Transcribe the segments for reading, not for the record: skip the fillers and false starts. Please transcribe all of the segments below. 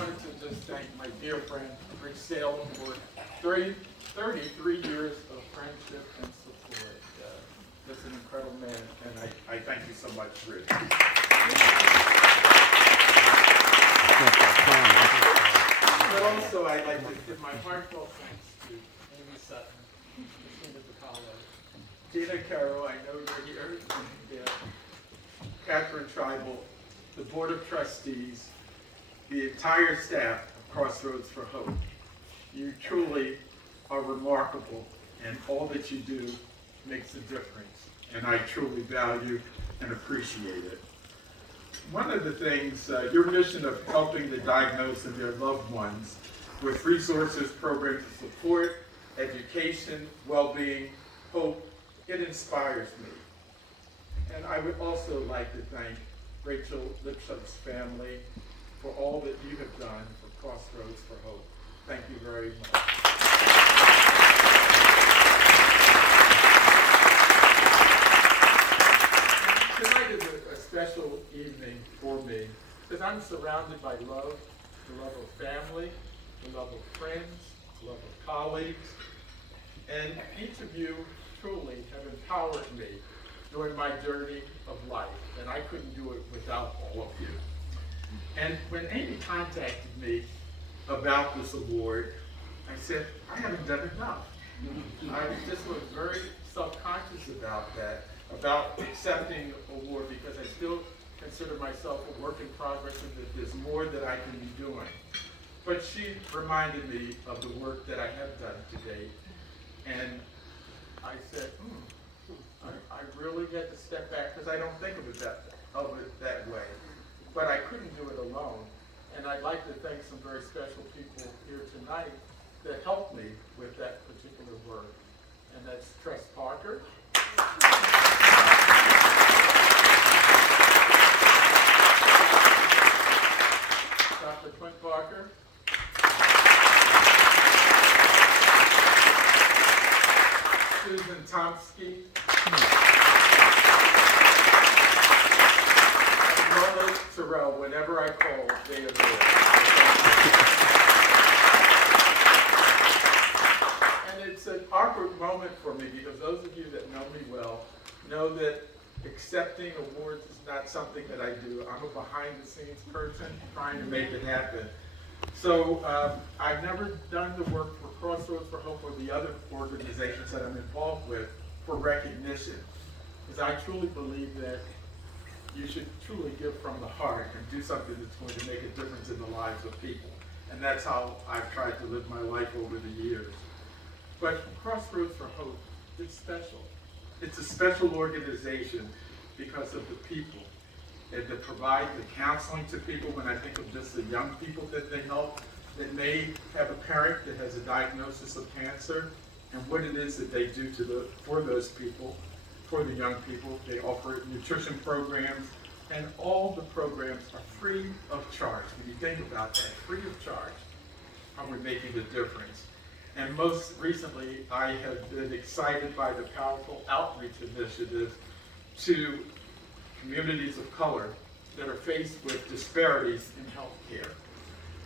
wanted to just thank my dear friend, Rick Salem, for 33 years of friendship and support. Just an incredible man, and I thank you so much, Rick. But also, I'd like to give my heartfelt thanks to Amy Sutton, Christina DiPaolo, Gina Carroll, I know you're here, and Catherine Tribal, the Board of Trustees, the entire staff of Crossroads for Hope. You truly are remarkable, and all that you do makes a difference, and I truly value and appreciate it. One of the things, your mission of helping the diagnosed and their loved ones with resources, programs of support, education, well-being, hope, it inspires me. And I would also like to thank Rachel Lipshup's family for all that you have done for Crossroads for Hope. Thank you very much. Tonight is a special evening for me because I'm surrounded by love, the love of family, the love of friends, the love of colleagues, and each of you truly have empowered me during my journey of life, and I couldn't do it without all of you. And when Amy contacted me about this award, I said, I haven't done enough. I just was very self-conscious about that, about accepting the award, because I still consider myself a work in progress and that there's more that I can be doing. But she reminded me of the work that I have done to date, and I said, I really had to step back because I don't think of it that way. But I couldn't do it alone. And I'd like to thank some very special people here tonight that helped me with that particular work. And that's Tress Parker, Dr. Clint Parker, Susan Tomsky, and Lola Terrell. Whenever I call, they are there. And it's an awkward moment for me because those of you that know me well know that accepting awards is not something that I do. I'm a behind-the-scenes person trying to make it happen. So I've never done the work for Crossroads for Hope or the other organizations that I'm involved with for recognition, because I truly believe that you should truly give from the heart and do something that's going to make a difference in the lives of people. And that's how I've tried to live my life over the years. But Crossroads for Hope, it's special. It's a special organization because of the people and to provide the counseling to people. When I think of just the young people that they help, that may have a parent that has a diagnosis of cancer, and what it is that they do for those people, for the young people. They offer nutrition programs, and all the programs are free of charge. When you think about that, free of charge, how we're making a difference. And most recently, I have been excited by the powerful outreach initiative to communities of color that are faced with disparities in healthcare.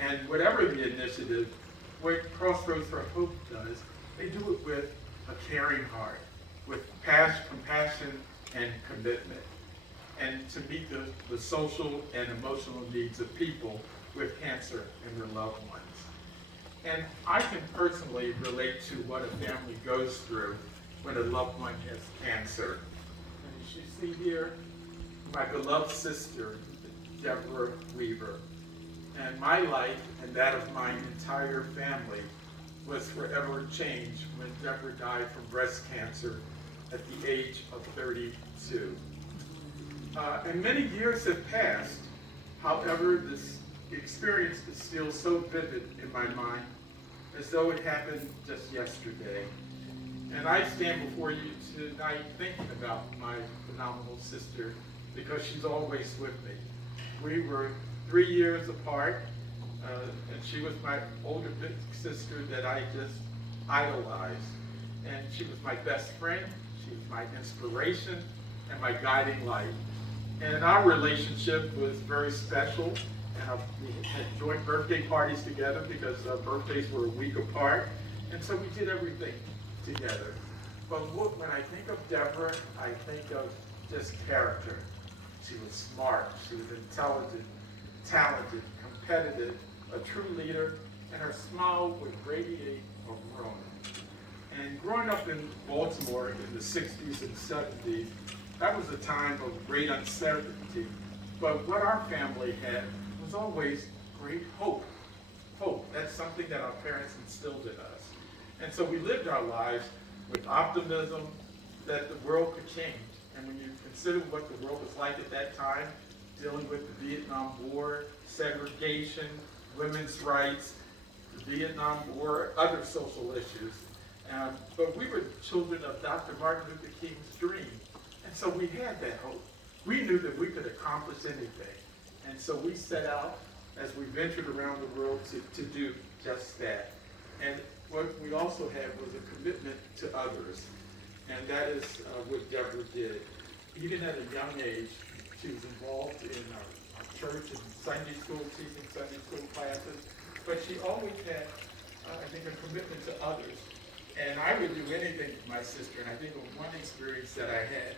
And whatever the initiative, what Crossroads for Hope does, they do it with a caring heart, with compassion and commitment, and to meet the social and emotional needs of people with cancer and their loved ones. And I can personally relate to what a family goes through when a loved one has cancer. And as you see here, my beloved sister, Deborah Weaver. And my life and that of my entire family was forever changed when Deborah died from breast cancer at the age of 32. And many years have passed. However, this experience is still so vivid in my mind, as though it happened just yesterday. And I stand before you tonight thinking about my phenomenal sister, because she's always with me. We were 3 years apart, and she was my older big sister that I just idolized. And she was my best friend, she was my inspiration, and my guiding light. And our relationship was very special, We had joint birthday parties together because our birthdays were a week apart, and so we did everything together. But when I think of Deborah, I think of just character. She was smart, she was intelligent, talented, competitive, a true leader, and her smile would radiate a room. And growing up in Baltimore in the 60s and 70s, that was a time of great uncertainty. But what our family had was always great hope. Hope, that's something that our parents instilled in us. And so we lived our lives with optimism that the world could change. And when you consider what the world was like at that time, dealing with the Vietnam War, segregation, women's rights, the Vietnam War, other social issues. But we were children of Dr. Martin Luther King's dream. And so we had that hope. We knew that we could accomplish anything. And so we set out as we ventured around the world to do just that. And what we also had was a commitment to others. And that is what Deborah did. Even at a young age, she was involved in our church and Sunday school, teaching Sunday school classes. But she always had, I think, a commitment to others. And I would do anything for my sister. And I think of one experience that I had.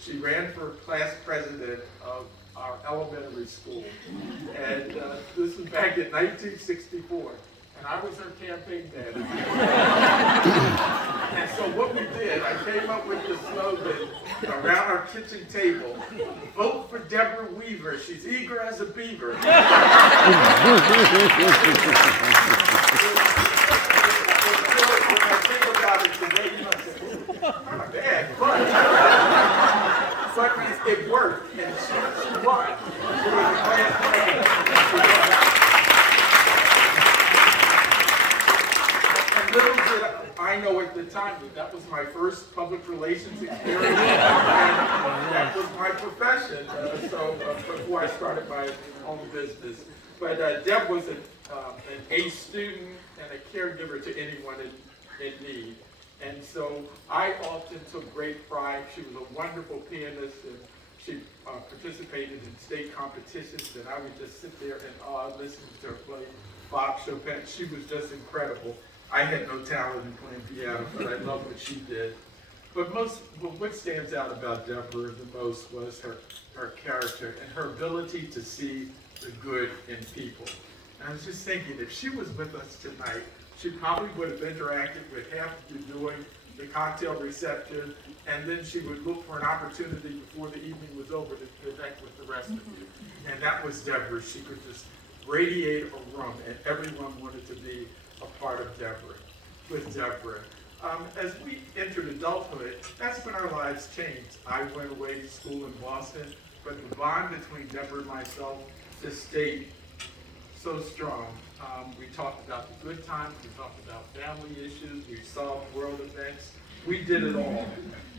She ran for class president of our elementary school. And this was back in 1964. And I was her campaign manager. And so what we did, I came up with this slogan around our kitchen table: vote for Deborah Weaver. She's eager as a beaver. When I think about it today, you know, I say, kind of bad, but it worked, and she won. She was a class president. I know at the time that was my first public relations experience, and that was my profession. Before I started my own business. But Deb was an A student and a caregiver to anyone in need. And so I often took great pride. She was a wonderful pianist, and she participated in state competitions, and I would just sit there and listen to her play Bach, Chopin. She was just incredible. I had no talent in playing piano, but I loved what she did. But what stands out about Deborah the most was her character and her ability to see the good in people. And I was just thinking, if she was with us tonight, she probably would have interacted with half of you during the cocktail reception, and then she would look for an opportunity before the evening was over to connect with the rest of you. And that was Deborah. She could just radiate a room, and everyone wanted to be a part of Deborah, with Deborah. As we entered adulthood, that's when our lives changed. I went away to school in Boston, but the bond between Deborah and myself just stayed so strong. We talked about the good times, we talked about family issues, we solved world events. We did it all.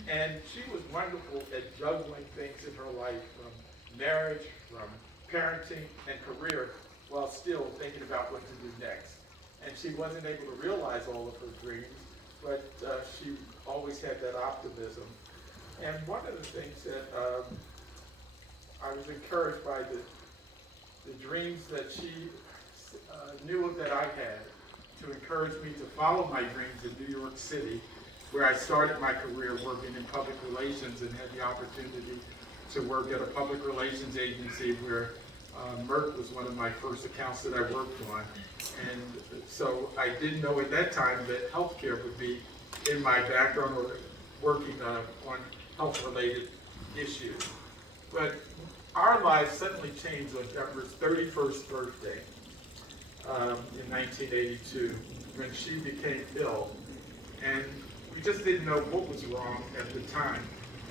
And she was wonderful at juggling things in her life, from marriage, from parenting, and career, while still thinking about what to do next. And she wasn't able to realize all of her dreams, but she always had that optimism. And one of the things that I was encouraged by the dreams that she knew that I had, to encourage me to follow my dreams in New York City, where I started my career working in public relations and had the opportunity to work at a public relations agency where Merck was one of my first accounts that I worked on. And so I didn't know at that time that healthcare would be in my background or working on health-related issues. But our lives suddenly changed on Deborah's 31st birthday in 1982, when she became ill. And we just didn't know what was wrong at the time.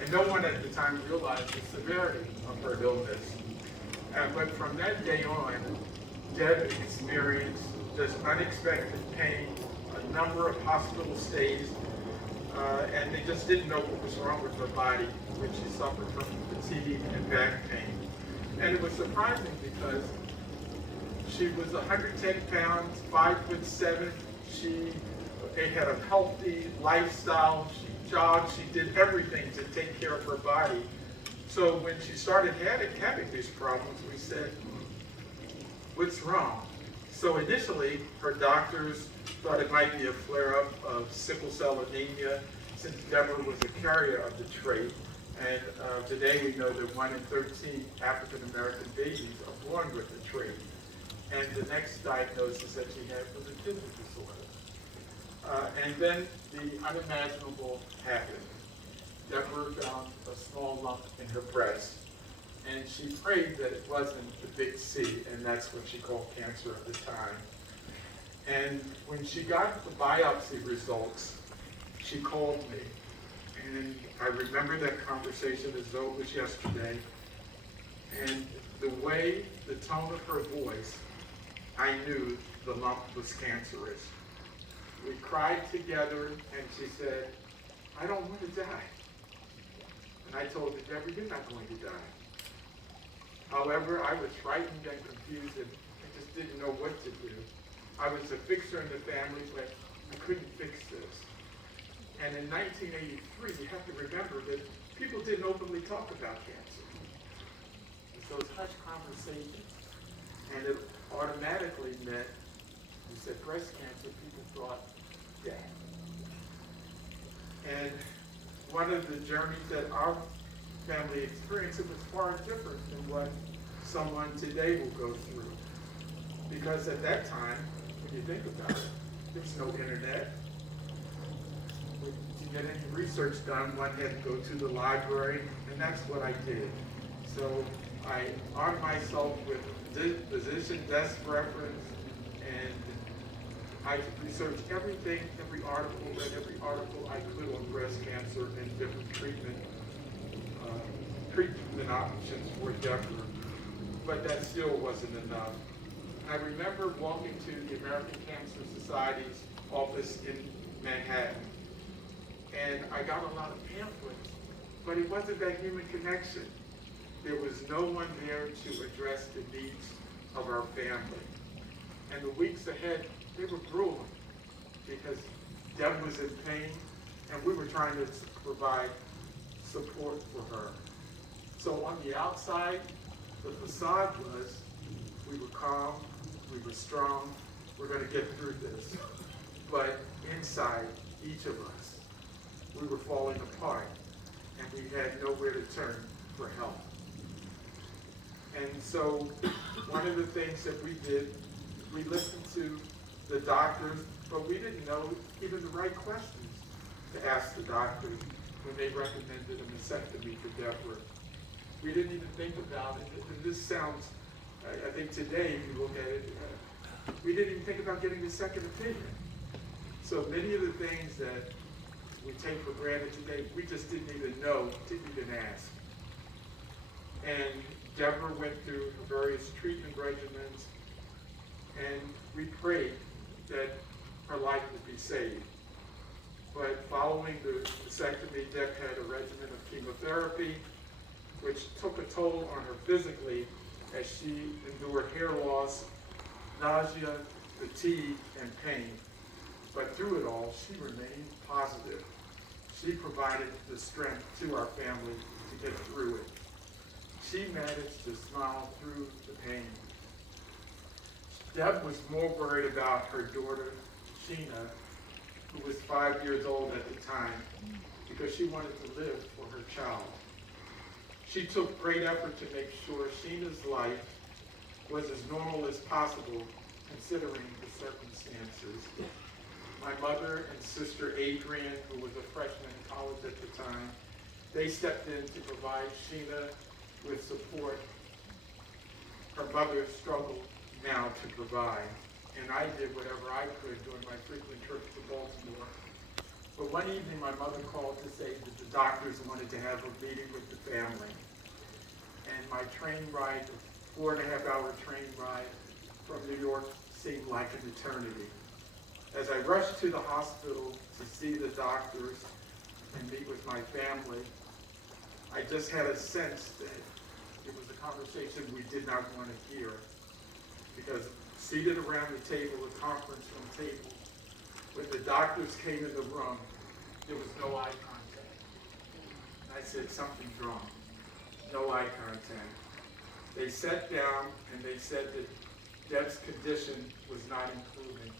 And no one at the time realized the severity of her illness. But from that day on, Deb experienced just unexpected pain, a number of hospital stays, and they just didn't know what was wrong with her body when she suffered from fatigue and back pain. And it was surprising because she was 110 pounds, 5'7". She had a healthy lifestyle. She jogged. She did everything to take care of her body. So when she started having these problems, we said, what's wrong? So initially, her doctors thought it might be a flare-up of sickle cell anemia, since Deborah was a carrier of the trait. And today we know that 1 in 13 African-American babies are born with the trait. And the next diagnosis that she had was a kidney disorder. And then the unimaginable happened. Deborah found a small lump in her breast, and she prayed that it wasn't the big C, and that's what she called cancer at the time. And when she got the biopsy results, she called me. And I remember that conversation as though it was yesterday. And the way, the tone of her voice, I knew the lump was cancerous. We cried together, and she said, "I don't want to die." And I told her, "Deborah, you're not going to die." However, I was frightened and confused, and I just didn't know what to do. I was a fixer in the family, but I couldn't fix this. And in 1983, you have to remember that people didn't openly talk about cancer. So it's hushed conversations. And it automatically meant, you said breast cancer, people thought death. And one of the journeys that our family experienced, it was far different than what someone today will go through. Because at that time, when you think about it, there was no internet. To get any research done, one had to go to the library, and that's what I did. So I armed myself with physician desk reference, and I researched everything, every article, read every article I could on breast cancer and different treatment options for Deborah. But that still wasn't enough. I remember walking to the American Cancer Society's office in Manhattan, and I got a lot of pamphlets, but it wasn't that human connection. There was no one there to address the needs of our family. And the weeks ahead, they were grueling, because Deb was in pain, and we were trying to provide support for her. So on the outside, the facade was, we were calm, we were strong, we're going to get through this. But inside, each of us, we were falling apart, and we had nowhere to turn for help. And so one of the things that we did, we listened to the doctors, but we didn't know even the right questions to ask the doctors when they recommended a mastectomy for Deborah. We didn't even think about it. And this sounds, I think today, if you look at it, we didn't even think about getting a second opinion. So many of the things that we take for granted today, we just didn't even know, didn't even ask. And Deborah went through various treatment regimens, and we prayed that her life would be saved. But following the mastectomy, Deb had a regimen of chemotherapy, which took a toll on her physically as she endured hair loss, nausea, fatigue, and pain. But through it all, she remained positive. She provided the strength to our family to get through it. She managed to smile through the pain. Deb was more worried about her daughter, Sheena, who was 5 years old at the time, because she wanted to live for her child. She took great effort to make sure Sheena's life was as normal as possible, considering the circumstances. My mother and sister Adrian, who was a freshman in college at the time, they stepped in to provide Sheena with support. Her mother struggled now to provide, and I did whatever I could during my frequent trips to Baltimore. But one evening, my mother called to say that the doctors wanted to have a meeting with the family. And my train ride, the 4.5-hour train ride from New York, seemed like an eternity. As I rushed to the hospital to see the doctors and meet with my family, I just had a sense that it was a conversation we did not want to hear. Because seated around the table, a conference room table, when the doctors came in the room, there was no eye contact. I said, something's wrong. No eye contact. They sat down and they said that Deb's condition was not improving,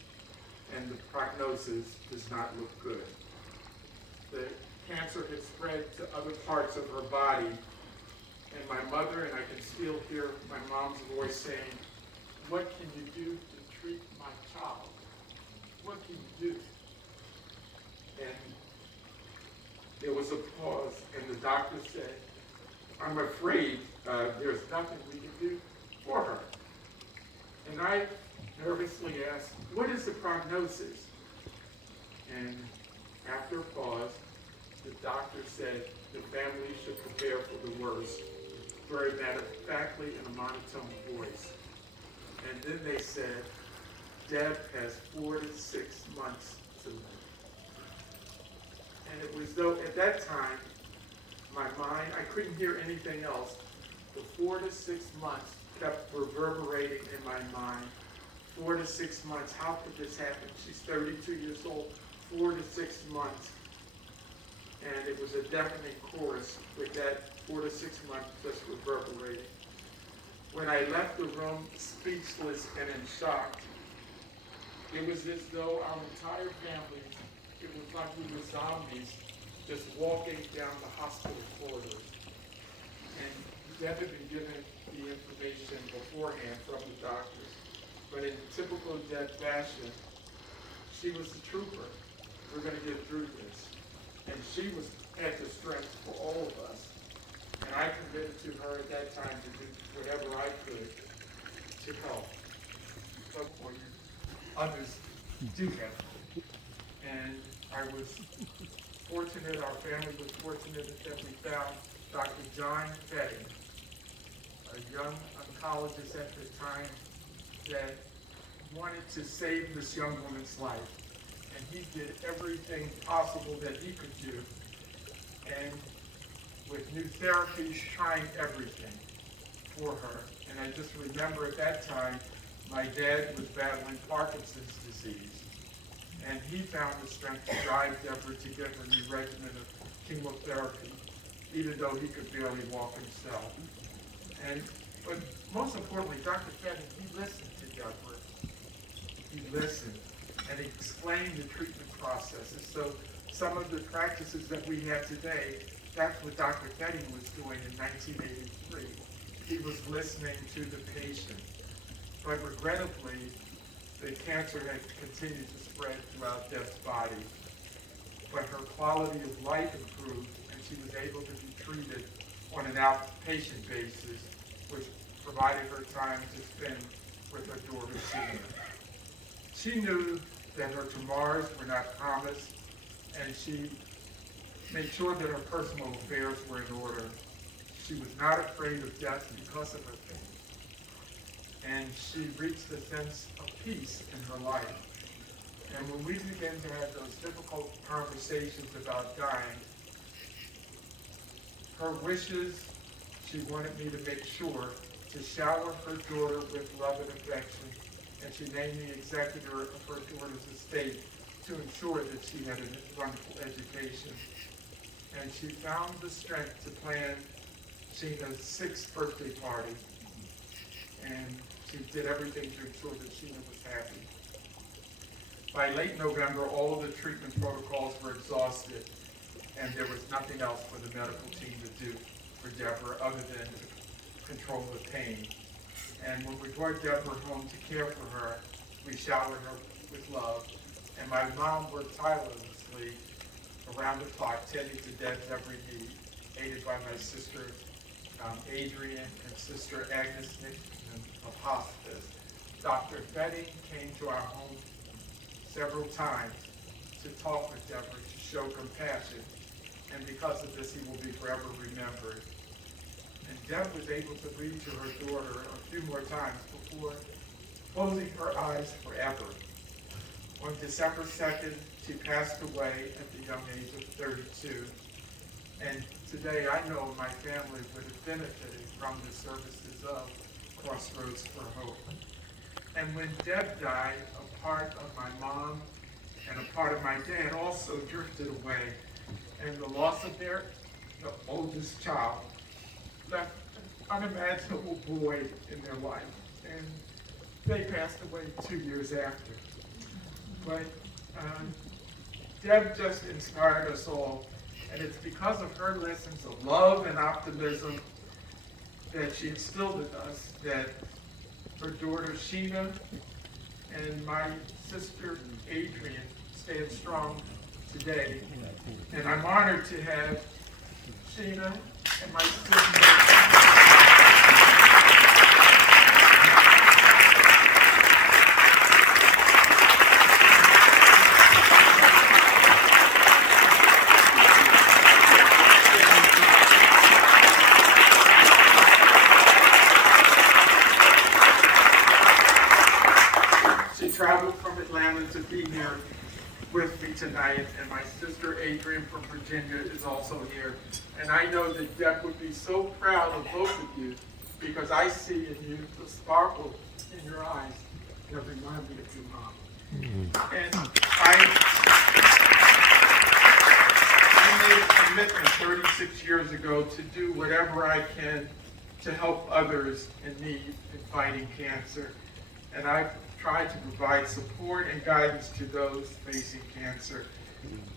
and the prognosis does not look good. The cancer had spread to other parts of her body, and my mother, and I can still hear my mom's voice saying, "What can you do to treat my child? What can you do?" And there was a pause, and the doctor said, "I'm afraid there's nothing we can do for her." And I nervously asked, "What is the prognosis?" And after a pause, the doctor said the family should prepare for the worst, very matter-of-factly in a monotone voice. And then they said, "Deb has 4 to 6 months to live." And it was though at that time, my mind, I couldn't hear anything else. The 4 to 6 months kept reverberating in my mind. 4 to 6 months, how could this happen? She's 32 years old, 4 to 6 months. And it was a deafening chorus with that 4 to 6 months just reverberating. When I left the room speechless and in shock, it was as though our entire family, it was like we were zombies just walking down the hospital corridor. And Deb had been given the information beforehand from the doctors, but in typical Deb fashion, she was the trooper. We're going to get through this. And she had the strength for all of us. And I committed to her at that time to do whatever I could to help. But for you, others do help. And I was fortunate, our family was fortunate that we found Dr. John Fetting, a young oncologist at the time that wanted to save this young woman's life. And he did everything possible that he could do. And with new therapies, trying everything for her. And I just remember at that time, my dad was battling Parkinson's disease. And he found the strength to drive Deborah to get her new regimen of chemotherapy, even though he could barely walk himself. But most importantly, Dr. Fetting, he listened to Deborah. He listened, and he explained the treatment processes. So some of the practices that we have today, that's what Dr. Fetting was doing in 1983. He was listening to the patient. But regrettably, the cancer had continued to spread throughout Deb's body. But her quality of life improved, and she was able to be treated on an outpatient basis, which provided her time to spend with her daughter, Senior. She knew that her tomorrows were not promised, and she made sure that her personal affairs were in order. She was not afraid of death because of her faith. And she reached a sense of peace in her life. And when we began to have those difficult conversations about dying, her wishes, she wanted me to make sure to shower her daughter with love and affection, and she named me executor of her daughter's estate to ensure that she had a wonderful education. And she found the strength to plan Sheena's 6th birthday party, and she did everything to ensure that Sheena was happy. By late November, all of the treatment protocols were exhausted, and there was nothing else for the medical team to do for Deborah other than to control the pain. And when we brought Deborah home to care for her, we showered her with love, and my mom worked tirelessly around the clock, tending to Deb's every need, aided by my sister Adrian and sister Agnes Nixon of hospice. Dr. Fetting came to our home several times to talk with Deborah, to show compassion, and because of this, he will be forever remembered. And Deb was able to read to her daughter a few more times before closing her eyes forever. On December 2nd, she passed away at the young age of 32. And today I know my family would have benefited from the services of Crossroads for Hope. And when Deb died, a part of my mom and a part of my dad also drifted away. And the loss of the oldest child left an unimaginable void in their life. And they passed away 2 years after. But Deb just inspired us all, and it's because of her lessons of love and optimism that she instilled in us that her daughter Sheena and my sister Adrian stand strong today. And I'm honored to have Sheena and my sister. She traveled from Atlanta to be here with me tonight, and my sister Adrian from Virginia is also here. And I know that Deb would be so proud of both of you because I see in you the sparkle in your eyes that remind me of your mom. And I made a commitment 36 years ago to do whatever I can to help others in need in fighting cancer. And I've tried to provide support and guidance to those facing cancer.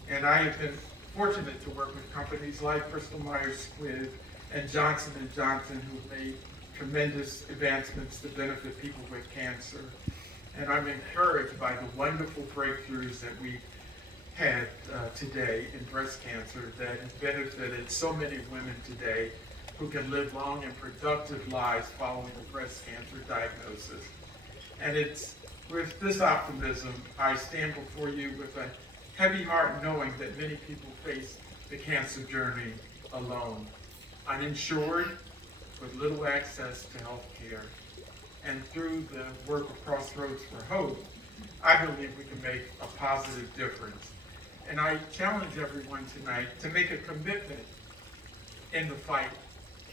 And I have been fortunate to work with companies like Bristol Myers Squibb and Johnson & Johnson, who've made tremendous advancements to benefit people with cancer. And I'm encouraged by the wonderful breakthroughs that we've had today in breast cancer that has benefited so many women today who can live long and productive lives following a breast cancer diagnosis. And it's with this optimism, I stand before you with a heavy heart, knowing that many people face the cancer journey alone, uninsured, with little access to health care. And through the work of Crossroads for Hope, I believe we can make a positive difference. And I challenge everyone tonight to make a commitment in the fight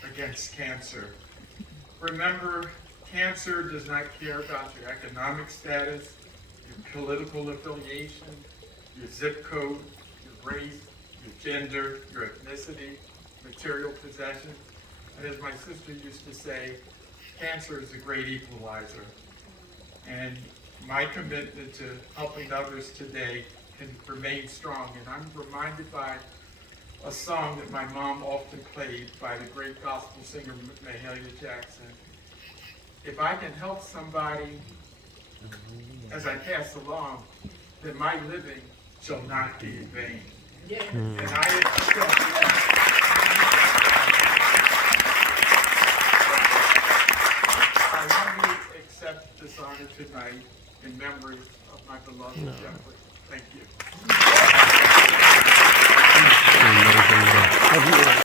against cancer. Remember, cancer does not care about your economic status, your political affiliation, your zip code, your race, your gender, your ethnicity, material possessions. And as my sister used to say, cancer is a great equalizer. And my commitment to helping others today can remain strong. And I'm reminded by a song that my mom often played by the great gospel singer Mahalia Jackson. If I can help somebody as I pass along, then my living shall not be in vain. Yeah. And I humbly accept this honor tonight in memory of my beloved Jeffrey. Thank you.